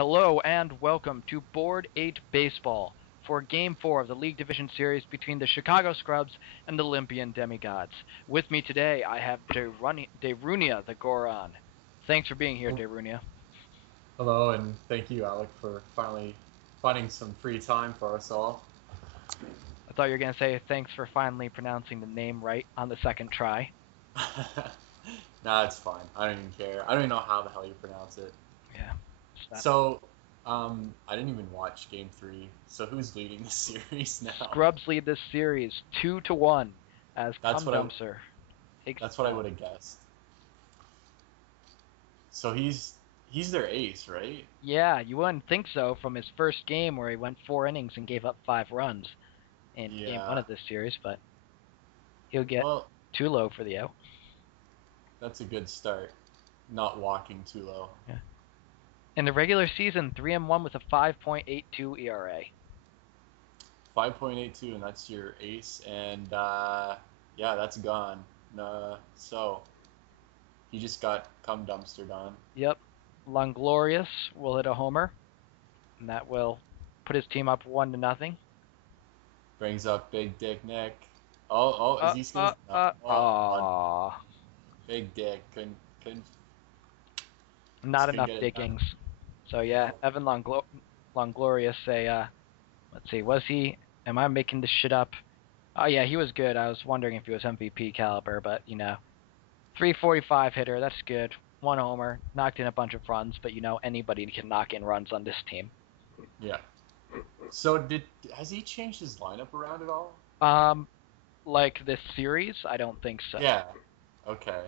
Hello and welcome to Board 8 Baseball for Game 4 of the League Division Series between the Chicago Scrubs and the Olympian Demigods. With me today, I have Darunia the Goron. Thanks for being here, Darunia. Hello, and thank you, Alec, for finally finding some free time for us all. I thought you were going to say thanks for finally pronouncing the name right on the second try. Nah, it's fine. I don't even care. I don't even know how the hell you pronounce it. Yeah. So, I didn't even watch Game 3. So who's leading the series now? Scrubs lead this series 2-1 as That's what Dumpster takes That's what I would have guessed. So he's their ace, right? Yeah, you wouldn't think so from his first game where he went 4 innings and gave up 5 runs in Game 1 Yeah. of this series, but he'll get Well, too low for the out. that's a good start. Not walking too low. Yeah. In the regular season, 3-1 with a 5.82 ERA. 5.82, and that's your ace, and yeah, that's gone. So he just got cum dumpstered on. Yep. Longlorious will hit a homer, and that will put his team up 1-0. Brings up Big Dick Nick. Oh, is he still? No. Oh, Big Dick couldn't Not just couldn't enough get it done. diggings. So yeah, No. Evan Longlorious let's see, was he? Am I making this shit up? Oh yeah, he was good. I was wondering if he was MVP caliber, but 345 hitter, that's good. 1 homer, knocked in a bunch of runs, but anybody can knock in runs on this team. Yeah. So has he changed his lineup around at all? Like this series, I don't think so. Yeah. Okay.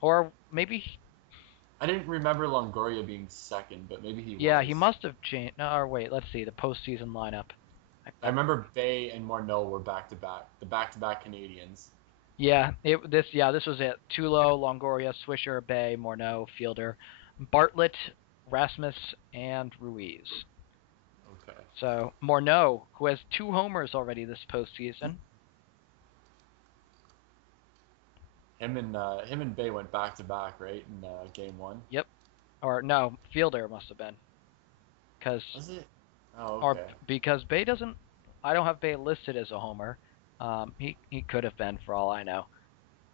Or maybe, I didn't remember Longoria being second, but maybe he yeah, he was. must have changed. No, or wait, let's see the postseason lineup. I remember Bay and Morneau were back to back, the back to back Canadians. Yeah, this was it. Tulo, Longoria, Swisher, Bay, Morneau, Fielder, Bartlett, Rasmus, and Ruiz. Okay. So Morneau, who has 2 homers already this postseason. Him and Bay went back to back, right, in game 1. Yep. Or no, Fielder must have been. Was it? Oh, okay. Because Bay doesn't. I don't have Bay listed as a homer. He could have been for all I know.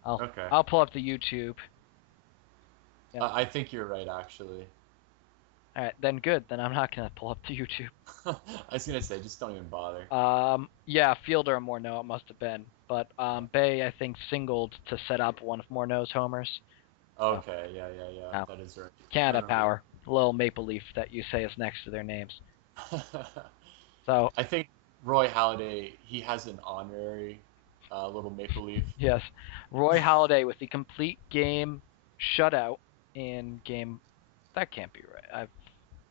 Okay. I'll pull up the YouTube. Yeah. I think you're right, actually. All right, then good. Then I'm not gonna pull up the YouTube. I was gonna say, just don't even bother. Yeah, Fielder and Morneau it must have been, but Bay I think singled to set up one of Morneau's homers. Okay, yeah, No. that is right. Canada Power, a little maple leaf that you say is next to their names. So I think Roy Halladay, he has an honorary little maple leaf. yes, Roy Halladay with the complete game shutout in game. That can't be right.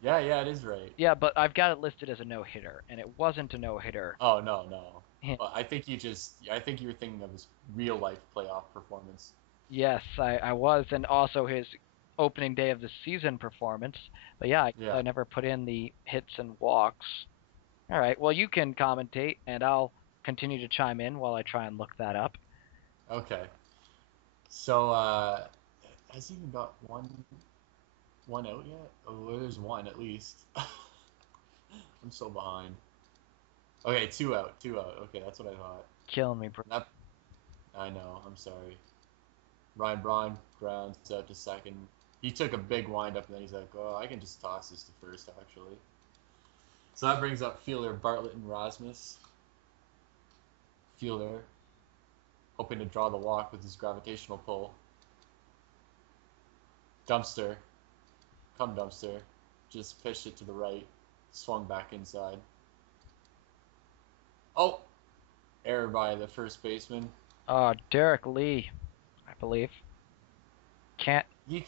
Yeah, it is right. Yeah, but I've got it listed as a no-hitter, and it wasn't a no-hitter. Oh, no. Well, I think you were thinking of his real life playoff performance. Yes, I was, and also his opening day of the season performance. But yeah, Yeah. I never put in the hits and walks. All right, well, you can commentate, and I'll continue to chime in while I try and look that up. Okay. So, has he even got one out yet? Oh, there's one at least. I'm so behind. Okay, two out. Okay, that's what I thought. Killing me, bro. That, I know. I'm sorry. Ryan Braun grounds out to second. He took a big wind up, and then he's like, "Oh, I can just toss this to first, actually." So that brings up fielder Bartlett and Rasmus. Fielder hoping to draw the walk with his gravitational pull. Dumpster, come dumpster, just pitched it to the right, swung back inside. Oh, error by the first baseman. Derek Lee, I believe. Can't. He,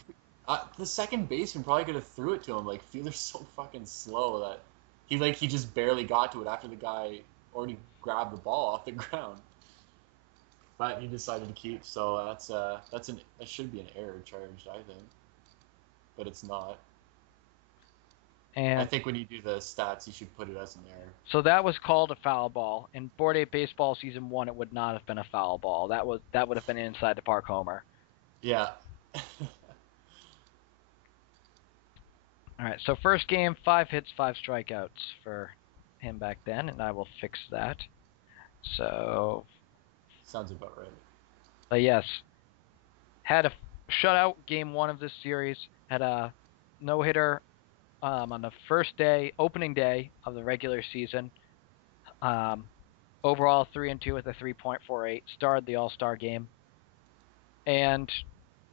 the second baseman probably could have threw it to him. Like Fielder's so fucking slow that he just barely got to it after the guy already grabbed the ball off the ground. But he decided to keep, so that should be an error charged, I think, but it's not. And I think when you do the stats, you should put it as an error. so that was called a foul ball. In Board 8 Baseball Season 1, it would not have been a foul ball. That would have been an inside the park homer. Yeah. All right, so first game, 5 hits, 5 strikeouts for him back then, and I will fix that. So, Sounds about right. but yes, had a shutout game one of this series. Had a no hitter on the first day, opening day of the regular season. Um, Overall 3-2 with a 3.48. Started the All Star game, and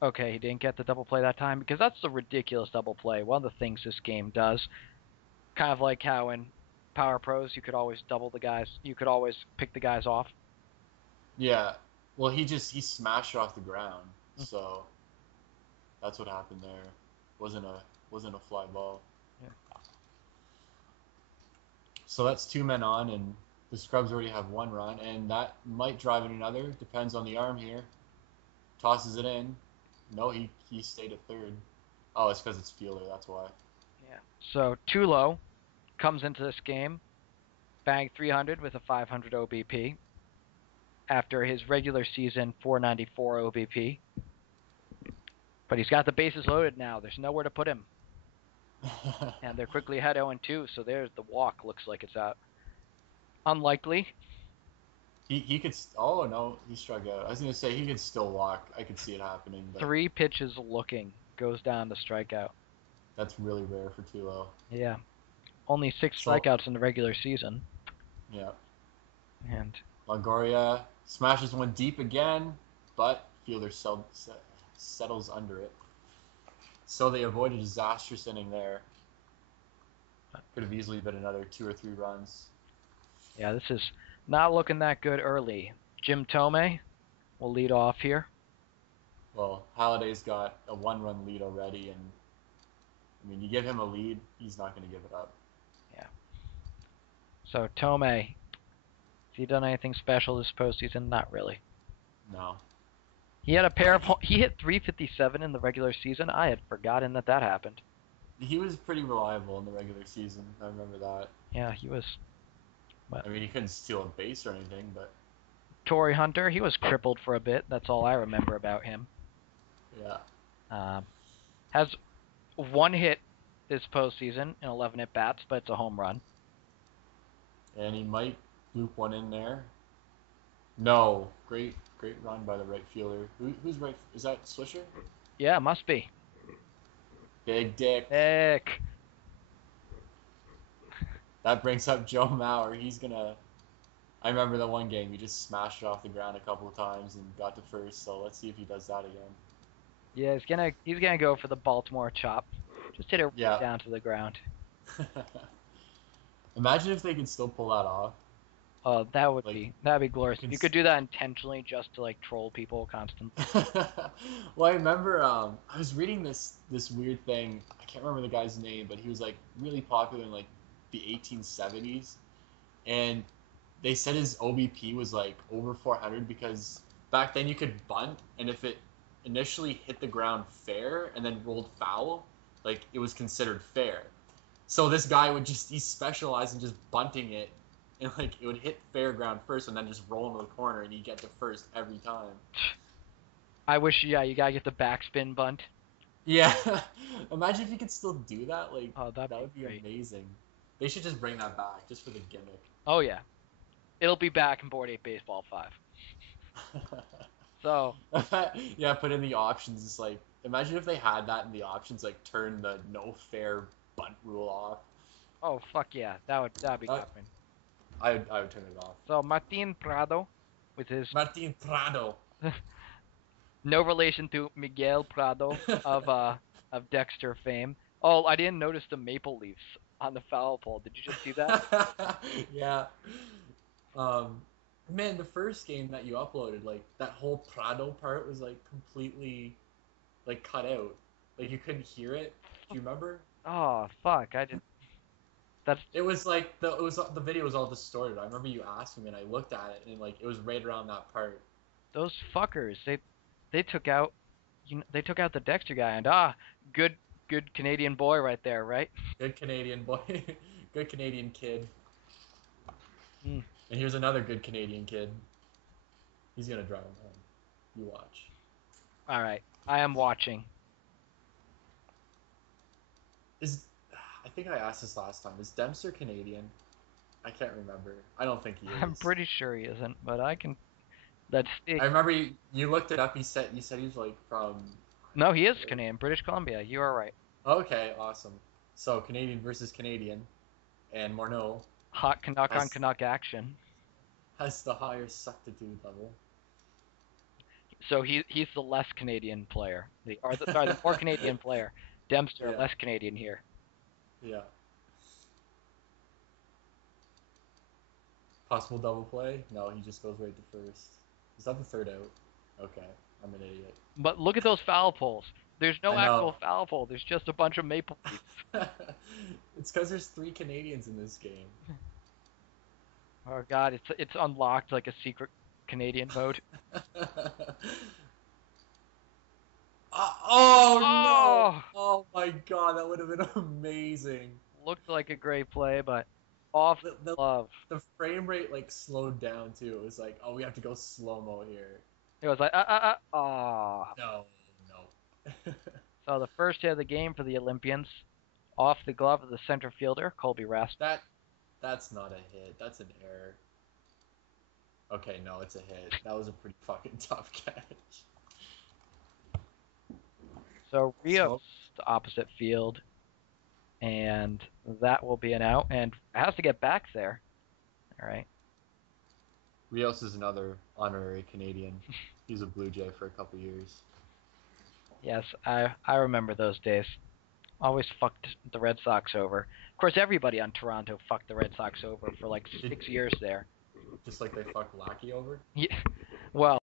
okay, he didn't get the double play that time because that's the ridiculous double play. One of the things this game does, kind of like how in Power Pros you could always double the guys, you could always pick the guys off. Yeah. Well, he smashed off the ground, so that's what happened there. Wasn't a wasn't a fly ball. Yeah. So that's 2 men on, and the Scrubs already have 1 run, and that might drive in another. Depends on the arm here. Tosses it in. No, he stayed at third. Oh, it's because it's Fielder. That's why. Yeah. So Tulo comes into this game, bagged 300 with a 500 OBP after his regular season 494 OBP. But he's got the bases loaded now. There's nowhere to put him. And they're quickly ahead 0-2, so there's the walk. Looks like it's out. Unlikely. he could. Oh no, he struck out. I was gonna say he could still walk. I could see it happening, but 3 pitches looking. Goes down to strikeout. that's really rare for Tulo. Yeah. Only 6 So strikeouts in the regular season. yeah, And Longoria smashes one deep again, but Fielder settles under it. So they avoid a disastrous inning there. Could have easily been another 2 or 3 runs. yeah, this is not looking that good early. Jim Tomei will lead off here. Well, Halliday's got a 1 run lead already, and I mean, you give him a lead, he's not going to give it up. Yeah. So Tomei, has he done anything special this postseason? Not really. No. He had a pair of he hit 357 in the regular season. I had forgotten that happened. He was pretty reliable in the regular season. I remember that. Yeah, he was. But I mean, he couldn't steal a base or anything, but Torrey Hunter, he was crippled for a bit. That's all I remember about him. yeah. Has 1 hit this postseason in 11 at bats, but it's a home run. And he might loop one in there. No. Great run by the right fielder. Who's right? Is that Swisher? Yeah, must be. Big Dick. Heck. That brings up Joe Mauer. He's gonna. I remember that one game he just smashed it off the ground a couple of times and got to first. So let's see if he does that again. Yeah, he's gonna go for the Baltimore chop. Just hit it right Yeah. down to the ground. Imagine if they could still pull that off. Oh, Like that'd be glorious. you You could do that intentionally just to like troll people constantly. well, I remember I was reading this weird thing. I can't remember the guy's name, but he was like really popular in like the 1870s, and they said his OBP was like over 400 because back then you could bunt, and if it initially hit the ground fair and then rolled foul, like it was considered fair. So this guy would just he specialized in just bunting it, and like it would hit fair ground first and then just roll into the corner and he'd get to first every time. I wish, yeah, you gotta get the backspin bunt. Yeah, imagine if you could still do that. Like Oh, that'd that be would be great. amazing. They should just bring that back just for the gimmick. Oh yeah, it'll be back in Board 8 Baseball 5. So, Yeah, put in the options. It's like imagine if they had that in the options, like turn the no fair bunt rule off. oh fuck yeah, that'd be Uh, happening. I would turn it off. So Martin Prado, with his Martin Prado. no relation to Miguel Prado of Dexter fame. Oh, I didn't notice the maple leaves on the foul pole. Did you just see that? Yeah. Um, man, the first game that you uploaded, like that whole Prado part was like completely like cut out. Like you couldn't hear it. Do you remember? Oh fuck, I did. That's It was like the video was all distorted. I remember you asked me and I looked at it and like it was right around that part. those fuckers. They took out they took out the Dexter guy, and good good Canadian boy right there, right? Good Canadian boy. Good Canadian kid. Mm. And here's another good Canadian kid. He's gonna drive him home. You watch. All right, I am watching. Is I think I asked this last time. Is Dempster Canadian? I can't remember. I don't think he I'm is. pretty sure he isn't, but I can. Let's see. I remember you looked it up. You said he was like from. No, he is Canadian, British Columbia. You are right. Okay, awesome. So Canadian versus Canadian, and Morneau Hot Canuck on has Canuck action. has the higher suctitude level. So he's the less Canadian player. Sorry, the more Canadian player. Dempster, Yeah, less Canadian here. yeah. Possible double play? No, he just goes right to first. Is that the third out? Okay, I'm an idiot. But look at those foul poles. There's I no know. actual foul pole. There's just a bunch of Maple Leafs. It's because there's 3 Canadians in this game. Oh God, it's unlocked like a secret Canadian mode. Oh no! Oh, Oh my god, that would have been amazing. looked like a great play, but off The, the the, glove. the frame rate like slowed down too. It was like, oh, we have to go slow mo here. It was like ah. No, no. So the first hit of the game for the Olympians, off the glove of the center fielder Colby Rasmus. that that's not a hit. That's an error. Okay, no, it's a hit. That was a pretty fucking tough catch. So Rios Smoke. to opposite field, and that will be an out, and has to get back there. All right. Rios is another honorary Canadian. He's a Blue Jay for a couple years. Yes, I remember those days. Always fucked the Red Sox over. Of course, everybody on Toronto fucked the Red Sox over for like Did, 6 years there. just like they fucked Lackey over. Yeah, well,